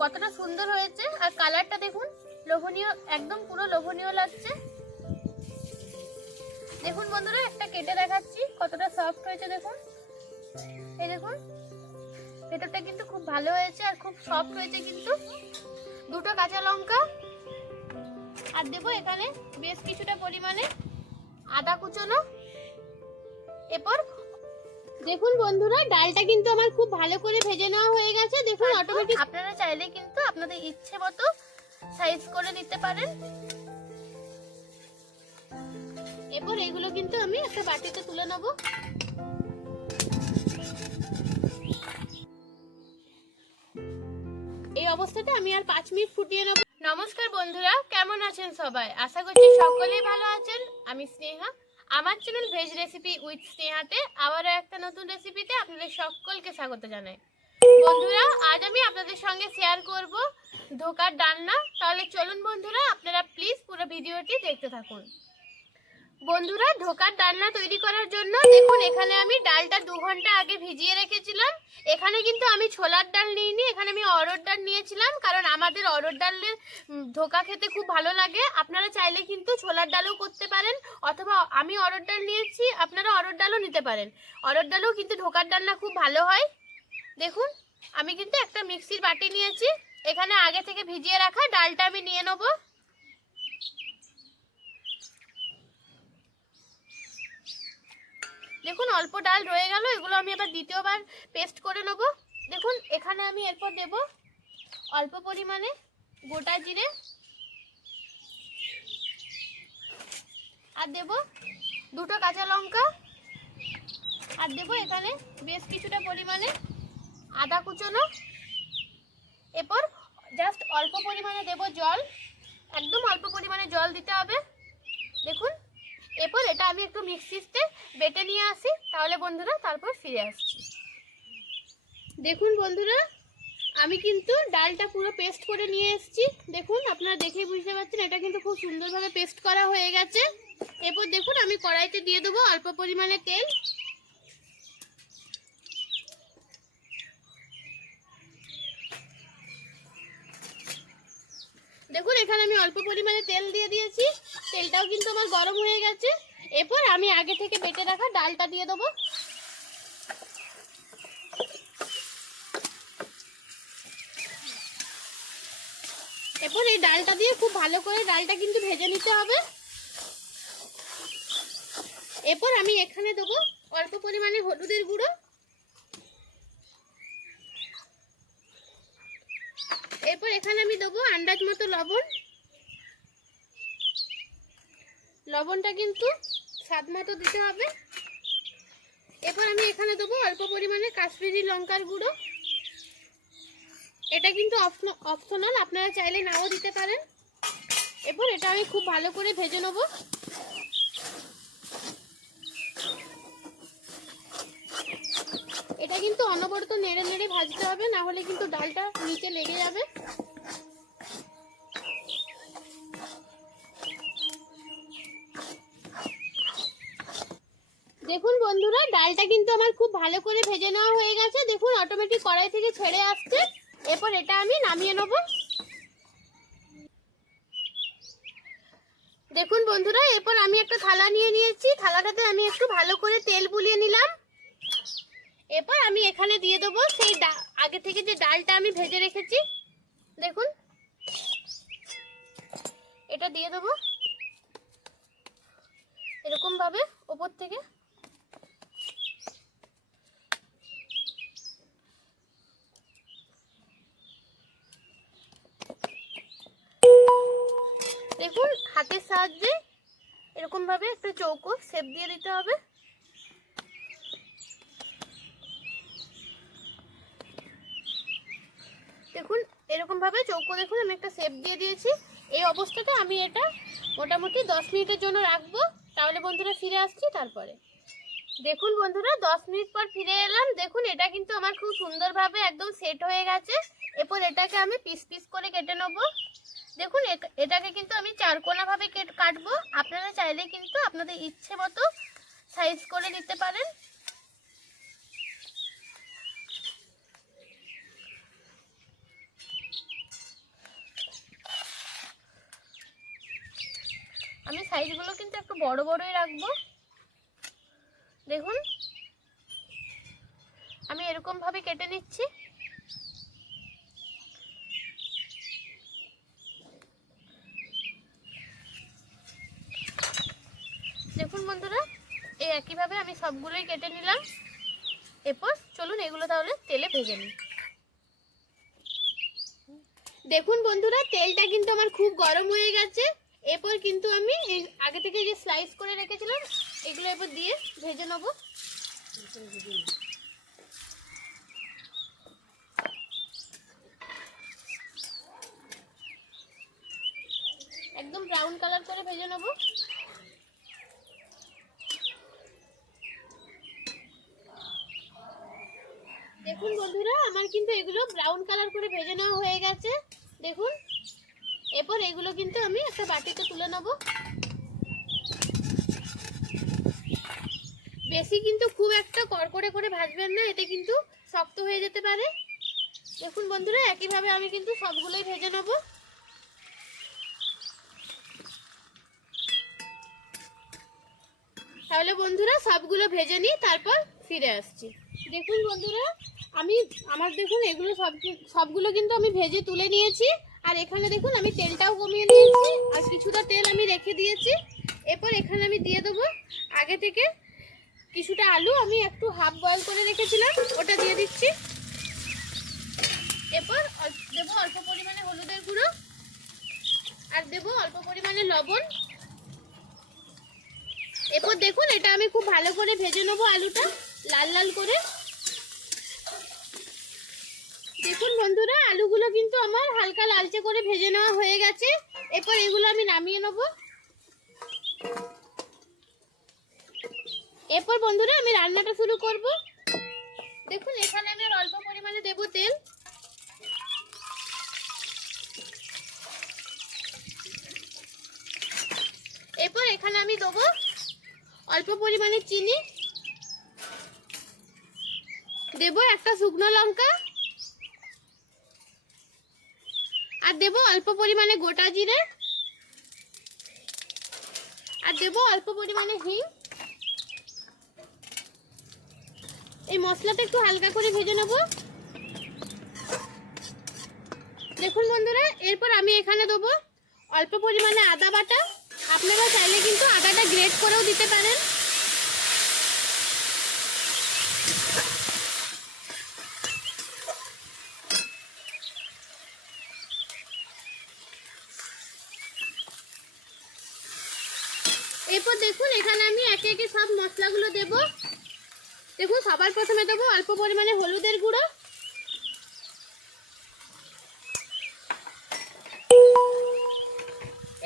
কতটা সুন্দর হয়েছে। আর কালারটা দেখুন, লোভনীয়, একদম পুরো লোভনীয় লাগছে। দেখুন বন্ধুরা, একটা কেটে দেখাচ্ছি, কতটা সফট হয়েছে দেখুন। এই দেখুন, ভেতরটা কিন্তু খুব ভালো হয়েছে আর খুব সফট হয়েছে কিন্তু। দুটো কাঁচা লঙ্কা, আর দেবো এখানে বেশ কিছুটা পরিমাণে আদা কুচোনো। এরপর দেখুন বন্ধুরা ডালটা কিন্তু আমার খুব ভালো করে ভেজে নেওয়া হয়ে গেছে। দেখুন অটোমেটিক আপনারা চাইলে কিন্তু আপনাদের ইচ্ছে মতো সাইজ করে নিতে পারেন। এরপর এগুলো কিন্তু আমি একটা বাটিতে তুলে নেব। এই অবস্থাতে আমি আর পাঁচ মিনিট ফুটিয়ে নেব। নমস্কার বন্ধুরা কেমন আছেন সবাই? আশা করছি সকলেই ভালো আছেন। আমি স্নেহা আমার চ্যানেল ভেজ রেসিপি উইথ স্নেহাতে আবারও একটা নতুন রেসিপিতে আপনাদের সকলকে স্বাগত জানাই। বন্ধুরা, আজ আমি আপনাদের সঙ্গে শেয়ার করব ধোকার ডান্না তাহলে চলুন বন্ধুরা, আপনারা প্লিজ পুরো ভিডিওটি দেখতে থাকুন। বন্ধুরা, ধোকার ডালনা তৈরি করার জন্য দেখুন, এখানে আমি ডালটা দু ঘণ্টা আগে ভিজিয়ে রেখেছিলাম। এখানে কিন্তু আমি ছোলার ডাল নিইনি, এখানে আমি অরড় ডাল নিয়েছিলাম, কারণ আমাদের অরড় ডালের ধোকা খেতে খুব ভালো লাগে। আপনারা চাইলে কিন্তু ছোলার ডালও করতে পারেন, অথবা আমি অরড় ডাল নিয়েছি, আপনারা অরড় ডালও নিতে পারেন। অরড় ডালও কিন্তু ধোকার ডালনা খুব ভালো হয়। দেখুন, আমি কিন্তু একটা মিক্সির বাটি নিয়েছি। এখানে আগে থেকে ভিজিয়ে রাখা ডালটা আমি নিয়ে নেব। দেখুন, অল্প ডাল রয়ে গেল, এগুলো আমি আবার দ্বিতীয়বার পেস্ট করে নেব। দেখুন, এখানে আমি এরপর দেব অল্প পরিমাণে গোটা জিরে। আর দেব দুটো কাঁচা লঙ্কা। আর দেব এখানে বেশ কিছুটা পরিমাণে আদা কুচোনো। এরপর জাস্ট অল্প পরিমাণে দেব জল। একদম অল্প পরিমাণে জল দিতে হবে। দেখুন আমি একটু মিক্সিতে বেটে নিয়ে আসি। তাহলে বন্ধুরা, তারপর ফিরে আসছি। দেখুন বন্ধুরা, আমি কিন্তু ডালটা পুরো পেস্ট করে নিয়ে এসেছি। দেখুন, আপনারা দেখেই বুঝতে পারছেন, এটা কিন্তু খুব সুন্দরভাবে পেস্ট করা হয়ে গেছে। এরপর দেখুন, আমি কড়াইতে দিয়ে দেবো অল্প পরিমাণে তেল। দেখুন, এখানে আমি অল্প পরিমাণে তেল দিয়ে দিয়েছি। তেলটাও কিন্তু আমার গরম হয়ে গেছে। এরপর আমি আগে থেকে বেটে রাখা ডালটা দিয়ে দেবো। এরপর এই ডালটা দিয়ে খুব ভালো করে ডালটা কিন্তু ভেজে নিতে হবে। এরপর আমি এখানে দেবো অল্প পরিমাণে হলুদের গুঁড়ো। এরপর এখানে আমি দেবো আন্দাজ মতো লবণ। লবণটা কিন্তু স্বাদ মতো দিতে হবে। এরপর আমি এখানে দেবো অল্প পরিমাণে কাশ্মীরি লঙ্কার গুঁড়ো। এটা কিন্তু অপশনাল আপনারা চাইলে নাও দিতে পারেন। এরপর এটা আমি খুব ভালো করে ভেজে নেব। এটা কিন্তু অনবরত নেড়ে নেড়ে ভাজতে হবে, না হলে কিন্তু ডালটা নিচে লেগে যাবে। ডালটা কিন্তু আমার খুব ভালো করে ভেজে নেওয়া হয়ে গেছে। দেখুন অটোমেটিক কড়াই থেকে ছেড়ে আসছে। এরপর এটা আমি নামিয়ে নেব। দেখুন বন্ধুরা, এরপর আমি একটা থালা নিয়ে নিয়েছি। থালাটাতে আমি একটু ভালো করে তেল বুলিয়ে নিলাম। এরপর আমি এখানে দিয়ে দেবো সেই আগে থেকে যে ডালটা আমি ভেজে রেখেছি। দেখুন, এটা দিয়ে দেবো। এরকম ভাবে ওপর থেকে। দেখুন, হাতের সাহায্যে এরকম ভাবে একটা চৌকো শেপ দিয়ে দিতে হবে। দেখুন এরকম ভাবে চৌকো দেখুন, আমি একটা শেপ দিয়ে দিয়েছি। এই অবস্থাতে আমি এটা মোটামুটি দশ মিনিটের জন্য রাখব। তাহলে বন্ধুরা ফিরে আসছি তারপরে। দেখুন বন্ধুরা, দশ মিনিট পর ফিরে এলাম। দেখুন, এটা কিন্তু আমার খুব সুন্দরভাবে একদম সেট হয়ে গেছে। এরপর এটাকে আমি পিস পিস করে কেটে নেব। দেখুন এটাকে কিন্তু আমি চারকোনাভাবে কাটবো। আপনারা চাইলে কিন্তু আপনাদের ইচ্ছে মতো সাইজ করে নিতে পারেন। আমি সাইজগুলো কিন্তু একটু বড় বড়ই রাখব। দেখুন, আমি এরকমভাবে কেটে নিচ্ছি। বন্ধুরা? এই একইভাবে আমি সবগুলোই কেটে নিলাম। এরপর চলুন এগুলো তাহলে তেলে ভেজে নিই। দেখুন বন্ধুরা, তেলটা কিন্তু আমার খুব গরম হয়ে গেছে। এরপর কিন্তু আমি আগে থেকে যে স্লাইস করে রেখেছিলাম, এগুলো এরপর দিয়ে ভেজে নেব। একদম ব্রাউন কালার করে ভেজে নেব। দেখুন বন্ধুরা, আমার কিন্তু এগুলো ব্রাউন কালার করে ভেজে নেওয়া হয়ে গেছে। দেখুন, এরপর এগুলো কিন্তু আমি একটা বাটিতে তুলে নেব। বেশি কিন্তু খুব একটা কড়কড়ে করে ভাজবেন না, এতে কিন্তু শক্ত হয়ে যেতে পারে। দেখুন বন্ধুরা, একইভাবে আমি কিন্তু সবগুলোই ভেজে নেব। তাহলে বন্ধুরা, সবগুলো ভেজে নিই তারপর ফিরে আসছি। দেখুন বন্ধুরা আমি, আমার দেখুন এগুলো সব, সবগুলো কিন্তু আমি ভেজে তুলে নিয়েছি। আর এখানে দেখুন আমি তেলটাও কমিয়ে নিয়েছি আর কিছুটা তেল আমি রেখে দিয়েছি। এরপর এখানে আমি দিয়ে দেবো আগে থেকে কিছুটা আলু। আমি একটু হাফ বয়েল করে রেখেছিলাম, ওটা দিয়ে দিচ্ছি। এরপর দেবো অল্প পরিমাণে হলুদের গুঁড়ো। আর দেবো অল্প পরিমাণে লবণ। এরপর দেখুন এটা আমি খুব ভালো করে ভেজে নেব আলুটা, লাল লাল করে। দেখুন বন্ধুরা, আলুগুলো কিন্তু আমার হালকা লালচে করে ভেজে নেওয়া হয়ে গেছে। এরপর এগুলো আমি নামিয়ে নেব। এরপর বন্ধুরা, আমি রান্নাটা শুরু করব। দেখুন, এখানে আমি অল্প পরিমাণে দেব তেল। এরপর এখানে আমি দেবো অল্প পরিমাণে চিনি। দেব একটা শুকনো লঙ্কা আর দেব অল্প পরিমাণে গোটা জিরে। আর দেব অল্প পরিমাণে হিং। এই মশলাটা একটু হালকা করে ভেজে নেব। দেখুন বন্ধুরা, এরপর আমি এখানে দেবো অল্প পরিমাণে আদা বাটা। আপনারা চাইলে কিন্তু আদাটা গ্রেট করেও দিতে পারেন। এরপর দেখুন, এখানে আমি একে একে সব মশলাগুলো দেব। দেখুন, সবার প্রথমে দেবো অল্প পরিমাণে হলুদের গুঁড়ো।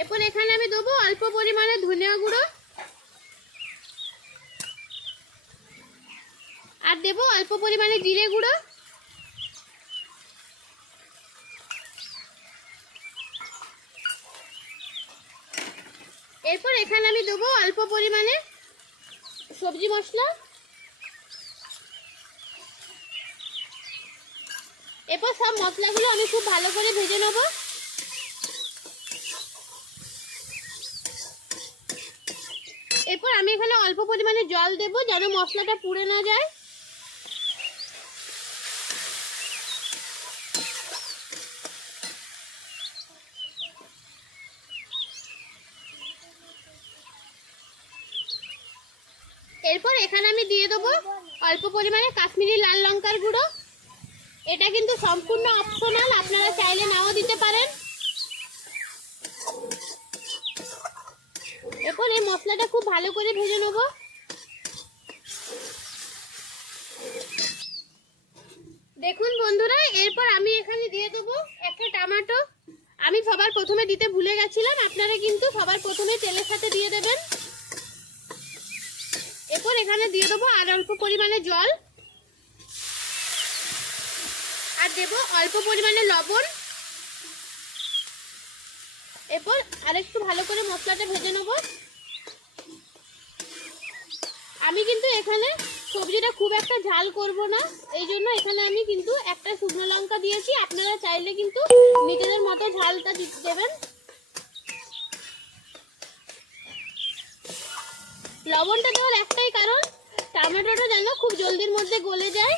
এরপর এখানে আমি দেবো অল্প পরিমাণে ধনিয়া গুঁড়ো। আর দেবো অল্প পরিমাণে জিরে গুঁড়ো। এরপর এখানে আমি দেবো অল্প পরিমাণে সবজি মশলা। এরপর সব মশলাগুলো আমি খুব ভালো করে ভেজে নেব। এরপর আমি এখানে অল্প পরিমাণে জল দেব যেন মশলাটা পুড়ে না যায়। এরপর এখানে আমি দিয়ে দেবো অল্প পরিমাণে কাশ্মীরি লাল লঙ্কার গুঁড়ো। এটা কিন্তু সম্পূর্ণ অপশনাল আপনারা চাইলে নাও দিতে পারেন। এরপর এই মশলাটা খুব ভালো করে ভেজে নেব। দেখুন বন্ধুরা, এরপর আমি এখানে দিয়ে দেবো একটা টমেটো। আমি সবার প্রথমে দিতে ভুলে গেছিলাম, আপনারা কিন্তু সবার প্রথমে তেলের সাথে দিয়ে দেবেন। এরপর এখানে দিয়ে দেবো আর অল্প পরিমাণে জল। আর দেব অল্প পরিমাণে লবণ। এরপর আর একটু ভালো করে মশলাটা ভেজে নেব। আমি কিন্তু এখানে সবজিটা খুব একটা ঝাল করব না, এই জন্য এখানে আমি কিন্তু একটা শুকনো লঙ্কা দিয়েছি। আপনারা চাইলে কিন্তু নিজেদের মতো ঝালটা দেবেন। লবণটা দেওয়ার একটাই কারণ, টমেটোটা যেন খুব জলদির মধ্যে গলে যায়।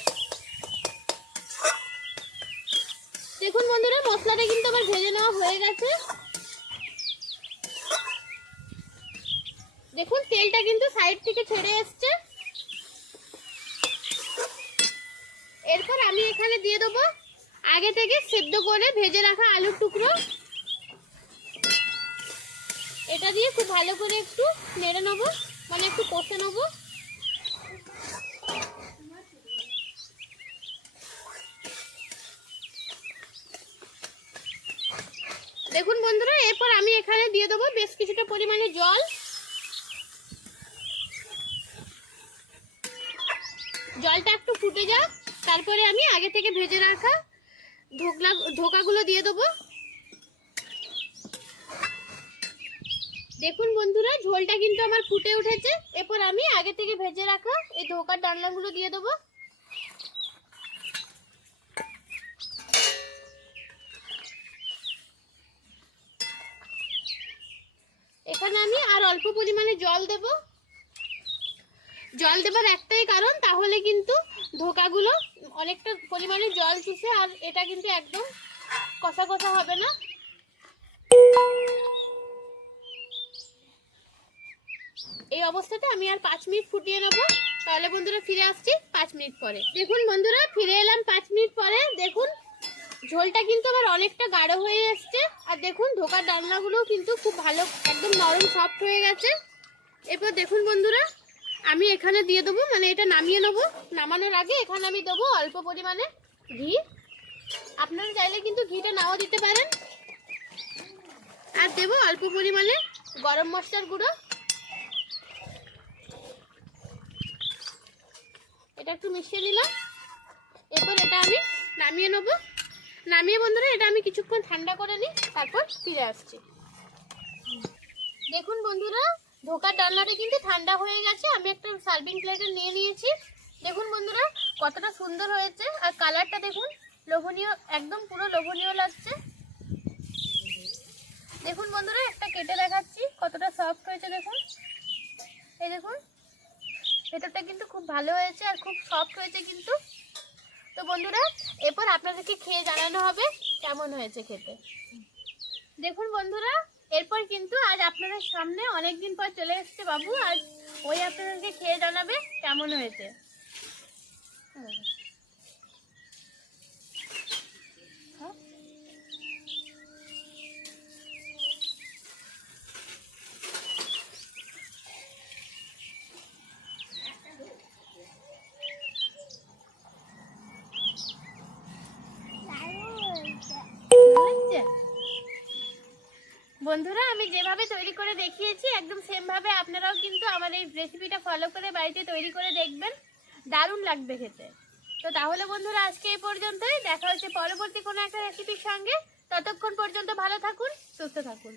দেখুন বন্ধুরা, মশলাটা কিন্তু আমার ভেজে নেওয়া হয়ে গেছে। দেখুন, তেলটা কিন্তু সাইড থেকে ছেড়ে এসছে। এরপর আমি এখানে দিয়ে দেবো আগে থেকে সেদ্ধ করে ভেজে রাখা আলুর টুকরো। এটা দিয়ে খুব ভালো করে একটু নেড়ে নেব। মানে একটু কষে নেব। দেখুন বন্ধুরা, এরপর আমি এখানে দিয়ে দেবো বেশ কিছুটা পরিমাণে জল। জলটা একটু ফুটে যাক, তারপরে আমি আগে থেকে ভেজে রাখা ধোকলা ধোকাগুলো দিয়ে দেবো। দেখুন বন্ধুরা, ঝোলটা কিন্তু আমার ফুটে উঠেছে। এরপর আমি আগে থেকে ভেজে রাখা এই ধোকার ডালনাগুলো দিয়ে দেবো। এখানে আমি আর অল্প পরিমাণে জল দেব। জল দেবার একটাই কারণ, তাহলে কিন্তু ধোকাগুলো অনেকটা পরিমাণে জল চুষে আর এটা কিন্তু একদম কষা কষা হবে না। এই অবস্থাতে আমি আর পাঁচ মিনিট ফুটিয়ে নেব। তাহলে বন্ধুরা ফিরে আসছি পাঁচ মিনিট পরে। দেখুন বন্ধুরা, ফিরে এলাম পাঁচ মিনিট পরে। দেখুন, ঝোলটা কিন্তু আমার অনেকটা গাঢ় হয়ে এসছে। আর দেখুন, ধোকার ডালনাগুলোও কিন্তু খুব ভালো, একদম নরম সফট হয়ে গেছে। এরপর দেখুন বন্ধুরা, আমি এখানে দিয়ে দেবো মানে এটা নামিয়ে নেব। নামানোর আগে এখানে আমি দেবো অল্প পরিমাণে ঘি। আপনারা চাইলে কিন্তু ঘিটা নাও দিতে পারেন। আর দেবো অল্প পরিমাণে গরম মশলার গুঁড়ো। এটা একটু মিশিয়ে দিলাম। এরপর এটা আমি নামিয়ে নেব। নামিয়ে বন্ধুরা, এটা আমি কিছুক্ষণ ঠান্ডা করে নিই, তারপর ফিরে আসছি। দেখুন বন্ধুরা, ধোকার ডালনাটা কিন্তু ঠান্ডা হয়ে গেছে। আমি একটা সার্ভিং প্লেটে নিয়ে নিয়েছি। দেখুন বন্ধুরা, কতটা সুন্দর হয়েছে। আর কালারটা দেখুন, লোভনীয়, একদম পুরো লোভনীয় লাগছে। দেখুন বন্ধুরা, একটা কেটে দেখাচ্ছি, কতটা সফট হয়েছে দেখুন। এই দেখুন ভেতরটা কিন্তু খুব ভালো হয়েছে আর খুব সফট হয়েছে কিন্তু। তো বন্ধুরা, এরপর আপনাদেরকে খেয়ে জানানো হবে কেমন হয়েছে খেতে। দেখুন বন্ধুরা, এরপর কিন্তু আজ আপনাদের সামনে অনেক দিন পর চলে এসছে বাবু আজ ওই আপনাদেরকে খেয়ে জানাবে কেমন হয়েছে। বন্ধুরা, আমি যেভাবে তৈরি করে দেখিয়েছি, একদম সেমভাবে আপনারাও কিন্তু আমার এই রেসিপিটা ফলো করে বাড়িতে তৈরি করে দেখবেন। দারুণ লাগবে খেতে। তো তাহলে বন্ধুরা, আজকে এই পর্যন্তই। দেখা হচ্ছে পরবর্তী কোনো একটা রেসিপির সঙ্গে। ততক্ষণ পর্যন্ত ভালো থাকুন, সুস্থ থাকুন।